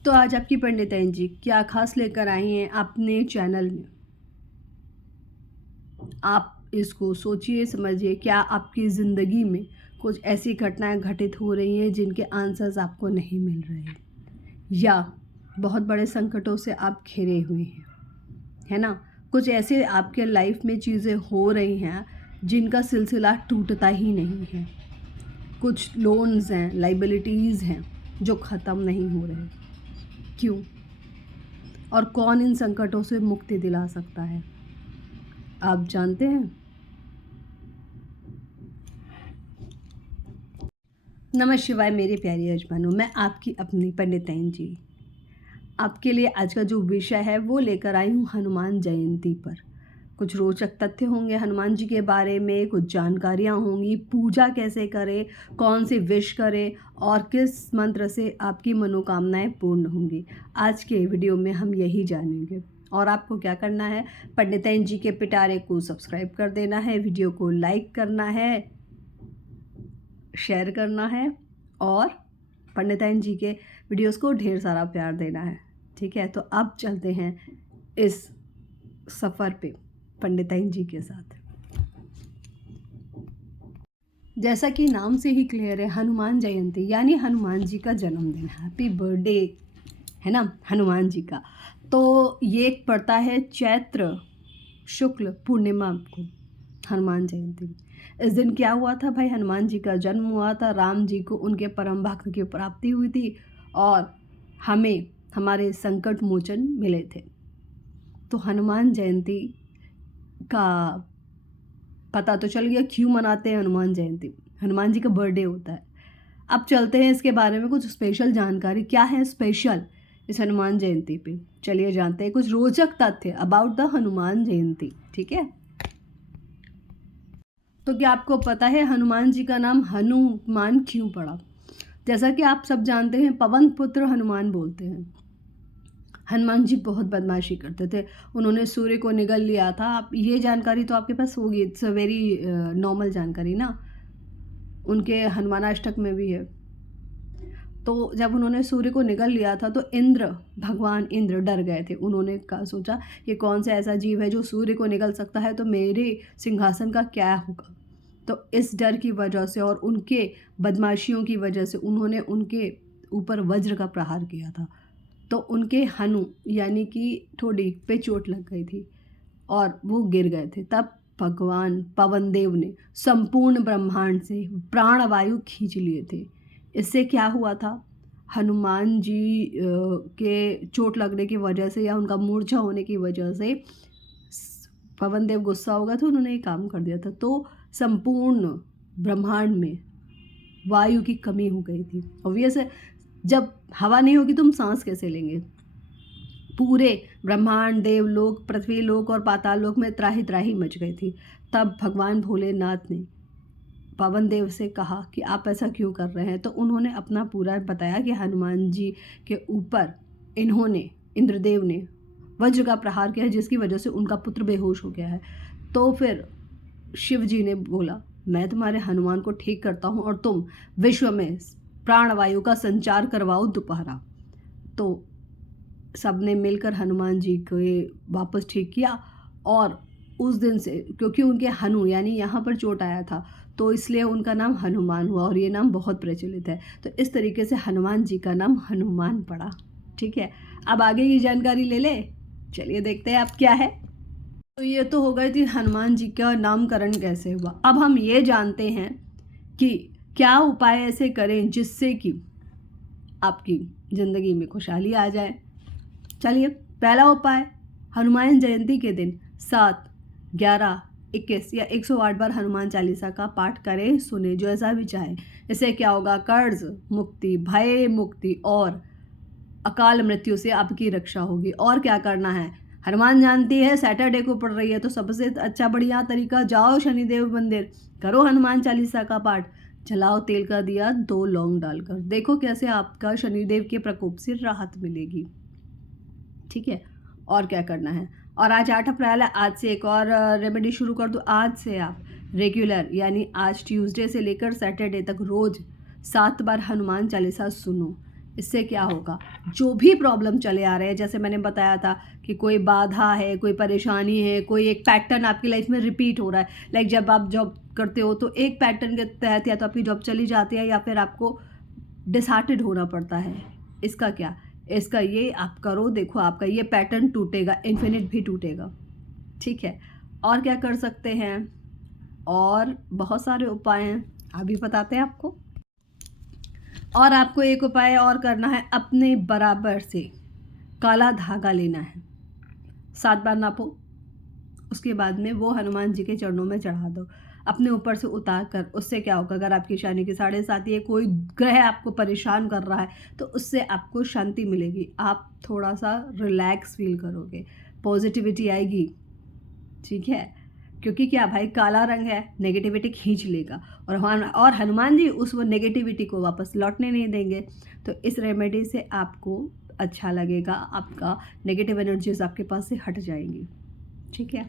तो आज आपकी पंडिताइन जी क्या खास लेकर आई हैं अपने चैनल में। आप इसको सोचिए, समझिए। क्या आपकी ज़िंदगी में कुछ ऐसी घटनाएं घटित हो रही हैं जिनके आंसर्स आपको नहीं मिल रहे हैं, या बहुत बड़े संकटों से आप घिरे हुए हैं, है ना। कुछ ऐसे आपके लाइफ में चीज़ें हो रही हैं जिनका सिलसिला टूटता ही नहीं है। कुछ लोन्स हैं, लाइबिलिटीज़ हैं जो ख़त्म नहीं हो रहे। क्यों? और कौन इन संकटों से मुक्ति दिला सकता है, आप जानते हैं? नमः शिवाय मेरे प्यारे यजमानों, मैं आपकी अपनी पंडिताइन जी आपके लिए आज का जो विषय है वो लेकर आई हूँ हनुमान जयंती पर। कुछ रोचक तथ्य होंगे हनुमान जी के बारे में, कुछ जानकारियाँ होंगी, पूजा कैसे करें, कौन सी विश करें और किस मंत्र से आपकी मनोकामनाएं पूर्ण होंगी। आज के वीडियो में हम यही जानेंगे। और आपको क्या करना है, पंडिताइन जी के पिटारे को सब्सक्राइब कर देना है, वीडियो को लाइक करना है, शेयर करना है और पंडिताइन जी के वीडियोस को ढेर सारा प्यार देना है। ठीक है, तो अब चलते हैं इस सफ़र पे पंडिताइन जी के साथ। जैसा कि नाम से ही क्लियर है, हनुमान जयंती यानी हनुमान जी का जन्मदिन, हैप्पी बर्थडे है ना हनुमान जी का। तो ये पड़ता है चैत्र शुक्ल पूर्णिमा को, हनुमान जयंती। इस दिन क्या हुआ था भाई, हनुमान जी का जन्म हुआ था, राम जी को उनके परम भक्त की प्राप्ति हुई थी और हमें हमारे संकट मोचन मिले थे। तो हनुमान जयंती का पता तो चल गया क्यों मनाते हैं हनुमान जयंती, हनुमान जी का बर्थडे होता है। अब चलते हैं इसके बारे में कुछ स्पेशल जानकारी, क्या है स्पेशल इस हनुमान जयंती पे, चलिए जानते हैं कुछ रोचक तथ्य अबाउट द हनुमान जयंती। ठीक है, तो क्या आपको पता है हनुमान जी का नाम हनुमान क्यों पड़ा? जैसा कि आप सब जानते हैं, पवन पुत्र हनुमान बोलते हैं। हनुमान जी बहुत बदमाशी करते थे, उन्होंने सूर्य को निगल लिया था। आप ये जानकारी तो आपके पास होगी, इट्स अ वेरी नॉर्मल जानकारी ना, उनके हनुमानाष्टक में भी है। तो जब उन्होंने सूर्य को निगल लिया था तो इंद्र, भगवान इंद्र डर गए थे। उन्होंने सोचा कि कौन सा ऐसा जीव है जो सूर्य को निगल सकता है, तो मेरे सिंहासन का क्या होगा। तो इस डर की वजह से और उनके बदमाशियों की वजह से उन्होंने उनके ऊपर वज्र का प्रहार किया था। तो उनके हनु यानी कि ठोड़ी पे चोट लग गई थी और वो गिर गए थे। तब भगवान पवन देव ने संपूर्ण ब्रह्मांड से प्राणवायु खींच लिए थे। इससे क्या हुआ था, हनुमान जी के चोट लगने की वजह से या उनका मूर्छा होने की वजह से पवन देव गुस्सा हो गया, तो उन्होंने ये काम कर दिया था। तो संपूर्ण ब्रह्मांड में वायु की कमी हो गई थी। ऑब्वियस है, जब हवा नहीं होगी तो हम सांस कैसे लेंगे। पूरे ब्रह्मांड, देवलोक, पृथ्वीलोक और पाताल लोक में त्राही त्राही मच गई थी। तब भगवान भोलेनाथ ने पवन देव से कहा कि आप ऐसा क्यों कर रहे हैं। तो उन्होंने अपना पूरा बताया कि हनुमान जी के ऊपर इंद्रदेव ने वज्र का प्रहार किया है, जिसकी वजह से उनका पुत्र बेहोश हो गया है। तो फिर शिव जी ने बोला, मैं तुम्हारे हनुमान को ठीक करता हूँ और तुम विश्व में प्राणवायु का संचार करवाओ दोबारा। तो सबने मिलकर हनुमान जी को वापस ठीक किया और उस दिन से, क्योंकि उनके हनु यानी यहाँ पर चोट आया था, तो इसलिए उनका नाम हनुमान हुआ और ये नाम बहुत प्रचलित है। तो इस तरीके से हनुमान जी का नाम हनुमान पड़ा। ठीक है, अब आगे की जानकारी ले ले, चलिए देखते हैं अब क्या है। तो ये तो हो गई थी हनुमान जी का नामकरण कैसे हुआ। अब हम ये जानते हैं कि क्या उपाय ऐसे करें जिससे कि आपकी ज़िंदगी में खुशहाली आ जाए। चलिए, पहला उपाय, हनुमान जयंती के दिन 7, 11, 21 या 108 बार हनुमान चालीसा का पाठ करें, सुने, जो ऐसा भी चाहे। इससे क्या होगा, कर्ज मुक्ति, भय मुक्ति और अकाल मृत्यु से आपकी रक्षा होगी। और क्या करना है, हनुमान जयंती है, सैटरडे को पड़ रही है, तो सबसे अच्छा बढ़िया तरीका, जाओ शनिदेव मंदिर, करो हनुमान चालीसा का पाठ, जलाओ तेल का दिया, 2 लौंग डालकर, देखो कैसे आपका शनिदेव के प्रकोप से राहत मिलेगी। ठीक है, और क्या करना है, और आज 8 अप्रैल है, आज से एक और रेमेडी शुरू कर दो। आज से आप रेगुलर यानी आज ट्यूसडे से लेकर सैटरडे तक रोज़ 7 बार हनुमान चालीसा सुनो, इससे क्या होगा, जो भी प्रॉब्लम चले आ रहे हैं, जैसे मैंने बताया था कि कोई बाधा है, कोई परेशानी है, कोई एक पैटर्न आपकी लाइफ में रिपीट हो रहा है, लाइक जब आप जॉब करते हो तो एक पैटर्न के तहत या तो आपकी जॉब चली जाती है या फिर आपको डिसहार्टेड होना पड़ता है। इसका क्या, इसका ये आप करो, देखो आपका ये पैटर्न टूटेगा, इन्फिनिट भी टूटेगा। ठीक है, और क्या कर सकते हैं, और बहुत सारे उपाय हैं, अभी बताते हैं आपको। और आपको एक उपाय और करना है, अपने बराबर से काला धागा लेना है, 7 बार नापो, उसके बाद में वो हनुमान जी के चरणों में चढ़ा दो, अपने ऊपर से उतार कर। उससे क्या होगा, अगर आपकी शनि की 7.5 है, कोई ग्रह आपको परेशान कर रहा है तो उससे आपको शांति मिलेगी, आप थोड़ा सा रिलैक्स फील करोगे, पॉजिटिविटी आएगी। ठीक है, क्योंकि क्या भाई, काला रंग है, नेगेटिविटी खींच लेगा और हनुमान जी उस वो नेगेटिविटी को वापस लौटने नहीं देंगे। तो इस रेमेडी से आपको अच्छा लगेगा, आपका नेगेटिव एनर्जीज आपके पास से हट जाएंगी। ठीक है,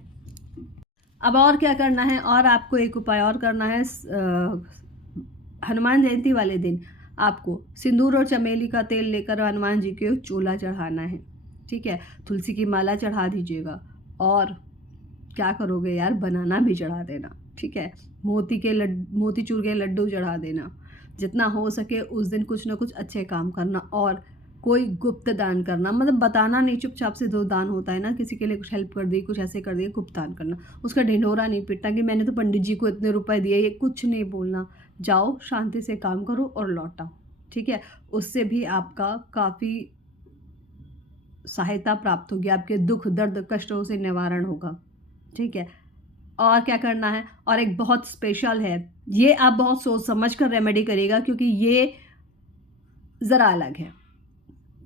अब और क्या करना है, और आपको एक उपाय और करना है। हनुमान जयंती वाले दिन आपको सिंदूर और चमेली का तेल लेकर हनुमान जी के चोला चढ़ाना है। ठीक है, तुलसी की माला चढ़ा दीजिएगा, और क्या करोगे यार, बनाना भी चढ़ा देना। ठीक है, मोतीचूर के लड्डू चढ़ा देना। जितना हो सके उस दिन कुछ ना कुछ अच्छे काम करना, और कोई गुप्त दान करना, मतलब बताना नहीं, चुपचाप से जो दान होता है ना, किसी के लिए कुछ हेल्प कर दी, कुछ ऐसे कर दिए, गुप्त दान करना। उसका ढिंढोरा नहीं पीटना कि मैंने तो पंडित जी को इतने रुपए दिए, ये कुछ नहीं बोलना। जाओ शांति से काम करो और लौटाओ। ठीक है, उससे भी आपका काफ़ी सहायता प्राप्त होगी, आपके दुख दर्द कष्टों से निवारण होगा। ठीक है, और क्या करना है, और एक बहुत स्पेशल है, ये आप बहुत सोच समझ कर रेमेडी करिएगा, क्योंकि ये ज़रा अलग है।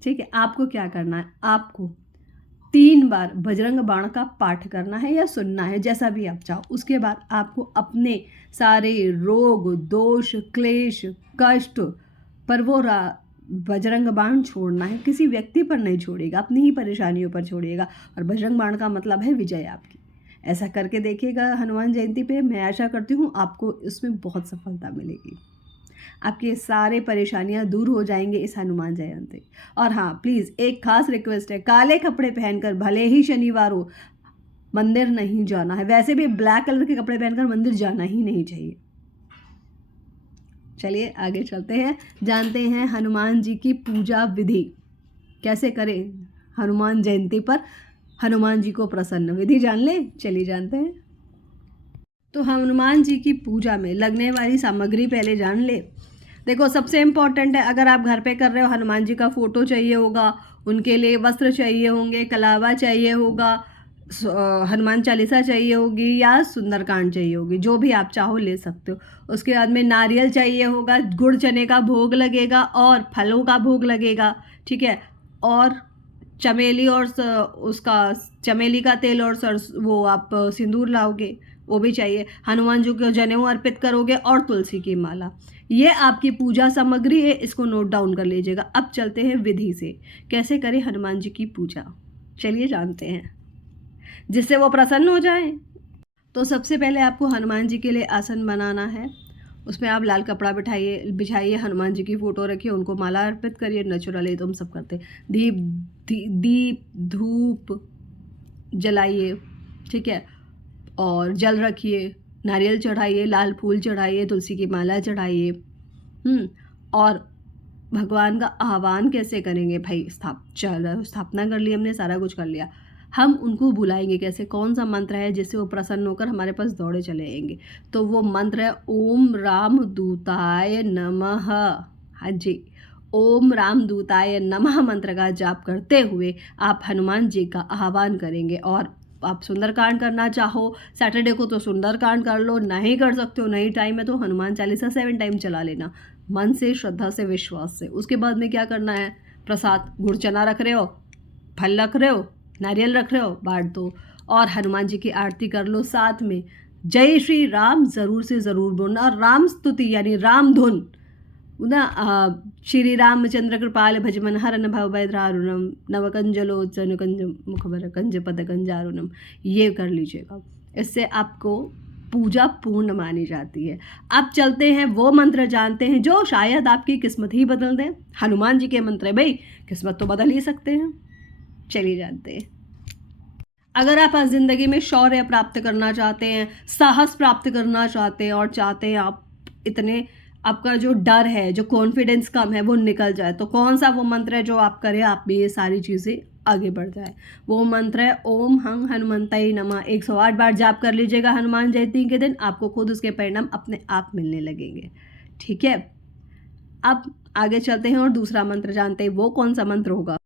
ठीक है, आपको क्या करना है, आपको 3 बार बजरंग बाण का पाठ करना है या सुनना है, जैसा भी आप चाहो। उसके बाद आपको अपने सारे रोग दोष क्लेश कष्ट पर वो बजरंग बाण छोड़ना है, किसी व्यक्ति पर नहीं छोड़ेगा, अपनी ही परेशानियों पर छोड़िएगा। और बजरंग बाण का मतलब है विजय आपकी। ऐसा करके देखिएगा हनुमान जयंती पे, मैं आशा करती हूँ आपको इसमें बहुत सफलता मिलेगी, आपके सारे परेशानियां दूर हो जाएंगे इस हनुमान जयंती। और हाँ, प्लीज़ एक खास रिक्वेस्ट है, काले कपड़े पहनकर, भले ही शनिवार हो, मंदिर नहीं जाना है। वैसे भी ब्लैक कलर के कपड़े पहनकर मंदिर जाना ही नहीं चाहिए। चलिए आगे चलते हैं, जानते हैं हनुमान जी की पूजा विधि कैसे करें, हनुमान जयंती पर हनुमान जी को प्रसन्न विधि जान ले। चलिए जानते हैं। तो हनुमान जी की पूजा में लगने वाली सामग्री पहले जान ले। देखो, सबसे इम्पॉर्टेंट है, अगर आप घर पे कर रहे हो, हनुमान जी का फ़ोटो चाहिए होगा, उनके लिए वस्त्र चाहिए होंगे, कलावा चाहिए होगा, हनुमान चालीसा चाहिए होगी या सुंदरकांड चाहिए होगी, जो भी आप चाहो ले सकते हो। उसके बाद में नारियल चाहिए होगा, गुड़ चने का भोग लगेगा और फलों का भोग लगेगा। ठीक है, और चमेली और उसका चमेली का तेल और वो आप सिंदूर लाओगे, वो भी चाहिए। हनुमान जी को जनेऊ अर्पित करोगे और तुलसी की माला। ये आपकी पूजा सामग्री है, इसको नोट डाउन कर लीजिएगा। अब चलते हैं विधि से, कैसे करें हनुमान जी की पूजा, चलिए जानते हैं, जिससे वो प्रसन्न हो जाए। तो सबसे पहले आपको हनुमान जी के लिए आसन बनाना है। उसमें आप लाल कपड़ा बिछाइए, हनुमान जी की फ़ोटो रखिए, उनको माला अर्पित करिए, नेचुरली तो हम सब करते। दीप धूप जलाइए। ठीक है, और जल रखिए, नारियल चढ़ाइए, लाल फूल चढ़ाइए, तुलसी की माला चढ़ाइए। और भगवान का आह्वान कैसे करेंगे भाई, स्थापना कर ली हमने, सारा कुछ कर लिया, हम उनको बुलाएंगे कैसे, कौन सा मंत्र है जिससे वो प्रसन्न होकर हमारे पास दौड़े चले आएंगे। तो वो मंत्र है ओम राम दूताय नमः। हाँ जी, ओम राम दूताय नमः मंत्र का जाप करते हुए आप हनुमान जी का आह्वान करेंगे। और आप सुंदरकांड करना चाहो सैटरडे को तो सुंदरकांड कर लो, नहीं कर सकते हो, नहीं टाइम है तो हनुमान चालीसा 7 टाइम चला लेना, मन से, श्रद्धा से, विश्वास से। उसके बाद में क्या करना है, प्रसाद गुड़ चना रख रहे हो, फल रख रहे हो, नारियल रख रहे हो, बांट दो और हनुमान जी की आरती कर लो। साथ में जय श्री राम ज़रूर से ज़रूर बोलना, और राम स्तुति यानी राम धुन ना, श्री रामचंद्र कृपाल भजमन हरन भवभद्रारुणम नवकंजलोचन कंज मुखबर कंज पद कंजारुणम, ये कर लीजिएगा। इससे आपको पूजा पूर्ण मानी जाती है। अब चलते हैं वो मंत्र जानते हैं जो शायद आपकी किस्मत ही बदल दें। हनुमान जी के मंत्र है भाई, किस्मत तो बदल ही सकते हैं। चलिए जानते हैं। अगर आप आज ज़िंदगी में शौर्य प्राप्त करना चाहते हैं, साहस प्राप्त करना चाहते हैं और चाहते हैं आप इतने, आपका जो डर है, जो कॉन्फिडेंस कम है वो निकल जाए, तो कौन सा वो मंत्र है जो आप करें आप भी ये सारी चीज़ें आगे बढ़ जाए? वो मंत्र है ओम हं हनुमंताय नमः। 108 बार जाप कर लीजिएगा हनुमान जयंती के दिन, आपको खुद उसके परिणाम अपने आप मिलने लगेंगे। ठीक है, अब आगे चलते हैं और दूसरा मंत्र जानते हैं वो कौन सा मंत्र होगा।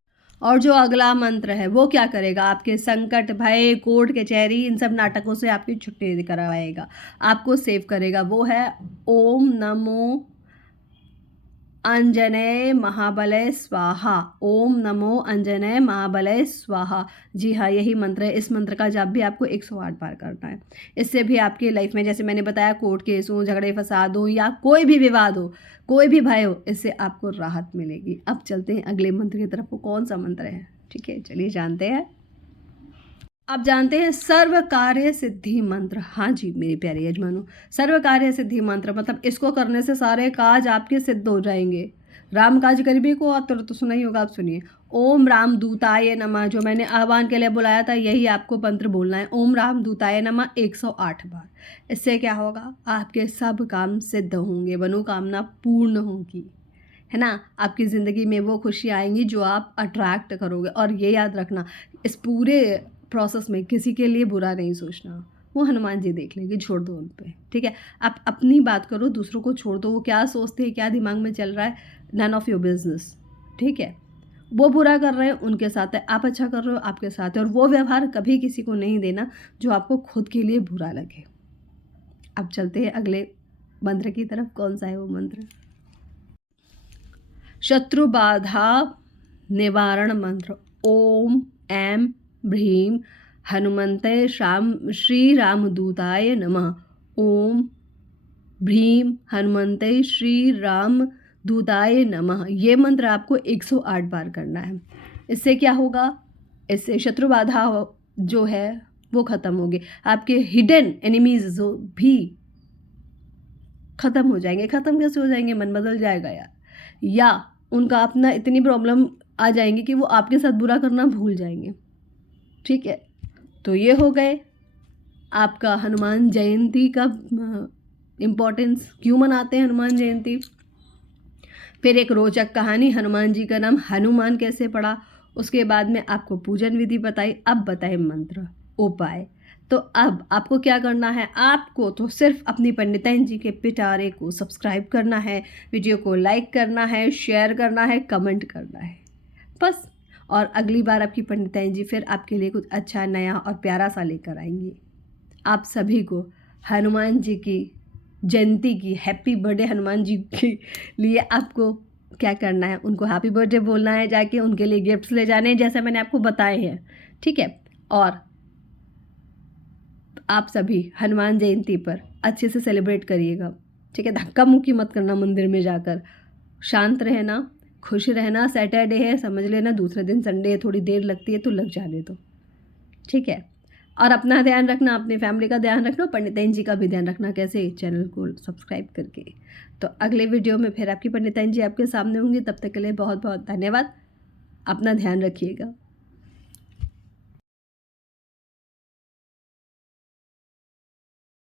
और जो अगला मंत्र है वो क्या करेगा, आपके संकट, भय, कोर्ट कचहरी, इन सब नाटकों से आपकी छुट्टी करवाएगा, आपको सेव करेगा। वो है ओम नमो अंजनेय महाबलय स्वाहा। ओम नमो अंजनेय महाबलय स्वाहा। जी हाँ, यही मंत्र है। इस मंत्र का जाप भी आपको 108 बार करना है। इससे भी आपकी लाइफ में, जैसे मैंने बताया, कोर्ट केस हो, झगड़े फसाद हो या कोई भी विवाद हो, कोई भी भय हो, इससे आपको राहत मिलेगी। अब चलते हैं अगले मंत्र की तरफ। वो कौन सा मंत्र है? ठीक है, चलिए जानते हैं। आप जानते हैं सर्व कार्य सिद्धि मंत्र। हाँ जी मेरे प्यारे यजमानों, सर्व कार्य सिद्धि मंत्र मतलब इसको करने से सारे काज आपके सिद्ध हो जाएंगे। राम काज करीबी को आप तो सुना ही होगा, आप सुनिए। ओम राम दूताय नमः, जो मैंने आह्वान के लिए बुलाया था, यही आपको मंत्र बोलना है। ओम राम दूताय नमः 108 बार। इससे क्या होगा, आपके सब काम सिद्ध होंगे, मनोकामना पूर्ण होगी, है ना। आपकी ज़िंदगी में वो खुशी आएंगी जो आप अट्रैक्ट करोगे। और ये याद रखना, इस पूरे प्रोसेस में किसी के लिए बुरा नहीं सोचना, वो हनुमान जी देख लेंगे, छोड़ दो उन पे। ठीक है, आप अपनी बात करो, दूसरों को छोड़ दो। वो क्या सोचते हैं, क्या दिमाग में चल रहा है, नन ऑफ योर बिजनेस। ठीक है, वो बुरा कर रहे हैं उनके साथ है, आप अच्छा कर रहे हो आपके साथ है। और वो व्यवहार कभी किसी को नहीं देना जो आपको खुद के लिए बुरा लगे। अब चलते हैं अगले मंत्र की तरफ। कौन सा है वो मंत्र? शत्रु बाधा निवारण मंत्र। ओम ऐं भ्रीं हनुमते श्री रामदूताय नमः। ओम भ्रीं हनुमते श्री रामदूताय नमः। ये मंत्र आपको 108 बार करना है। इससे क्या होगा, इससे शत्रु बाधा जो है वो ख़त्म होगी। आपके हिडन एनिमीज जो भी ख़त्म हो जाएंगे। ख़त्म कैसे हो जाएंगे, मन बदल जाएगा यार, या उनका अपना इतनी प्रॉब्लम आ जाएंगी कि वो आपके साथ बुरा करना भूल जाएंगे। ठीक है, तो ये हो गए आपका हनुमान जयंती का इम्पोर्टेंस, क्यों मनाते हैं हनुमान जयंती। फिर एक रोचक कहानी, हनुमान जी का नाम हनुमान कैसे पड़ा, उसके बाद में आपको पूजन विधि बताई। अब बताए मंत्र उपाय। तो अब आपको क्या करना है, आपको तो सिर्फ अपनी पंडिताइन जी के पिटारे को सब्सक्राइब करना है, वीडियो को लाइक करना है, शेयर करना है, कमेंट करना है, बस। और अगली बार आपकी पंडिताइन जी फिर आपके लिए कुछ अच्छा, नया और प्यारा सा लेकर आएंगी। आप सभी को हनुमान जी की जयंती की हैप्पी बर्थडे। हनुमान जी के लिए आपको क्या करना है, उनको हैप्पी बर्थडे बोलना है, जाके उनके लिए गिफ्ट्स ले जाने हैं जैसे मैंने आपको बताए हैं। ठीक है, और आप सभी हनुमान जयंती पर अच्छे से सेलिब्रेट करिएगा। ठीक है, धक्का मुक्की मत करना मंदिर में जाकर, शांत रहना, खुश रहना। सैटरडे है समझ लेना, दूसरे दिन संडे है, थोड़ी देर लगती है तो लग जाने दो। ठीक है, और अपना ध्यान रखना, अपनी फैमिली का ध्यान रखना, पंडिताइन जी का भी ध्यान रखना। कैसे, चैनल को सब्सक्राइब करके। तो अगले वीडियो में फिर आपकी पंडिताइन जी आपके सामने होंगी। तब तक के लिए बहुत बहुत धन्यवाद। अपना ध्यान रखिएगा।